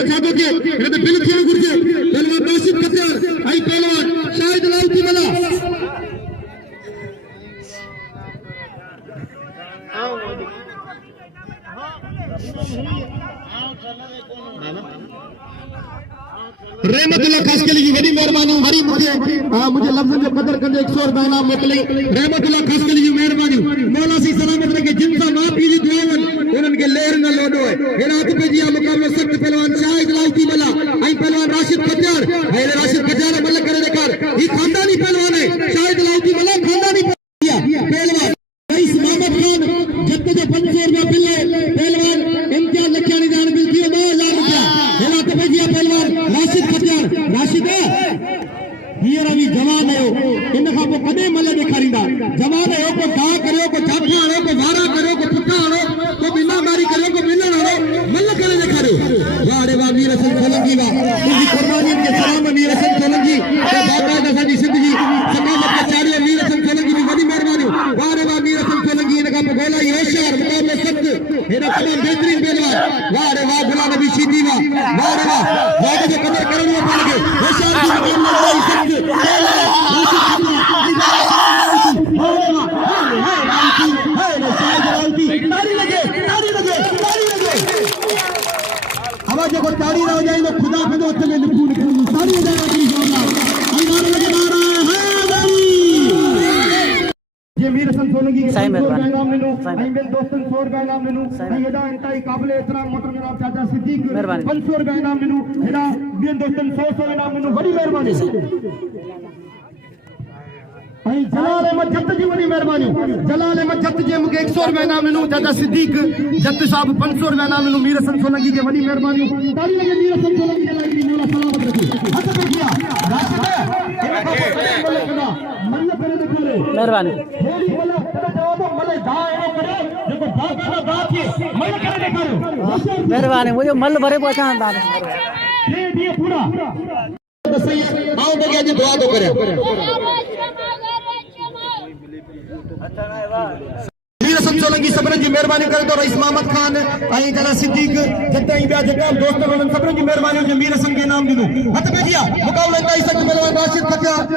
मां छातो के हिन ते बिल थियण घुर्जे पहलवान राशिद खटियार ऐं पहलवान शाहिद लालती मला रहमतुल्लाह खासकली जी वॾी महिरबानी वरी मुझे लफ्ज़ जो कदर कंदे 100 रुपया इनाम मोकिले रहमतुल्लाह खासकली जी महिरबानी मौला सी सलामत रखे जिन सां मां पीउ जी दुआऊं उन्हनि खे लेर न लोॾो आहे हेॾा हथ पेजी आहे मुक़ाबिलो सख़्त पहलवान शाहिद लालती मला ऐं पहलवान राशिद खटियार हेॾे राशिद खटियार मल करे ॾेखार ही खानदानी पहलवान है शाहिद लालती मला खानदानी पहलवान रईस मोहम्मद खान जत जो 500 रुपया बिल है पहलवान इम्तियाज लखियाणी दान बिल थियो 2000 रुपया हेॾा हथ पेजी आहे पहलवान राशिद खटियार राशिद हींअर बि जवान आहियो इन खां पोइ कॾहिं मल ॾेखारींदा जवान आहियो को धा करियो को चाथा हणो को वारा करियो को पुठा हणो को बिनामारी करियो को मिलण हणो मल करे ॾेखारियो वाह रे वाह मीर हसन सोलंकी वाह तुंहिंजी क़ुर्बानीअ खे सलाम मीर हसन सोलंकी बाक़ायदा असांजी सिंध जी सकामत कचाड़ी मीर हसन सोलंकी जी वॾी महिरबानी वाह रे वाह मीर हसन सोलंकी इन खां पोइ गोलाई होशियार मुक़ाबिलो सख़्त हेॾा तमामु बहितरीन पहलवान वाह रे वाह गुलाम नबी शीदी वाह रे वाह वाह जो कदर करण जो पाण खे होशियार जी मुक़ाबिलो सख़्त आवाज को ताड़ी ना हो जाए तो खुदा खुद हथ में लिपू निकलूंगी ताड़ी हो जाए ये मीर हसन सोलंकी के इनाम लेनो मेरे दोस्तन 100 रुपया इनाम लेनो हेडा इंतहाई काबिल एहतराम मोहतरम जनाब चाचा सिद्दीक 500 रुपया इनाम लेनो हेडा मेरे दोस्तन 100 इनाम लेनो बड़ी मेहरबानी जलाल अहमद जत जी वॾी महिरबानी जलाल अहमद जत जे मूंखे 100 रुपया इनाम ॾिनो चाचा सिद्दीक जत साहब 500 रुपया इनाम ॾिनो मीर हसन सोलंकी खे वॾी महिरबानी ताली लगे मीर हसन सोलंकी जे लाइ मौला सलामत रखे हथ पे किया मन करे ॾेखारे महिरबानी हेड़ी मल जवाब मल धा अहिड़ो करे जेको धा करे धा थिए मन करे ॾेखारियो महिरबानी मुंहिंजो मल भरे पोइ असां धा टे ॾींहं पूरा सही मां बगिया जी दुआ थो करियां मीर हसन सोलंकी सभिनी जी महिरबानी करे थो रईस मोहम्मद खान ऐं जना सिद्दीक जत ऐं ॿिया जेका दोस्त उन्हनि सभिनी जी महिरबानी मीर हसन खे इनाम ॾिनो हथ पेजी आहे मुक़ाबिलो इंतहाई सख़्त पहलवान राशिद खटियार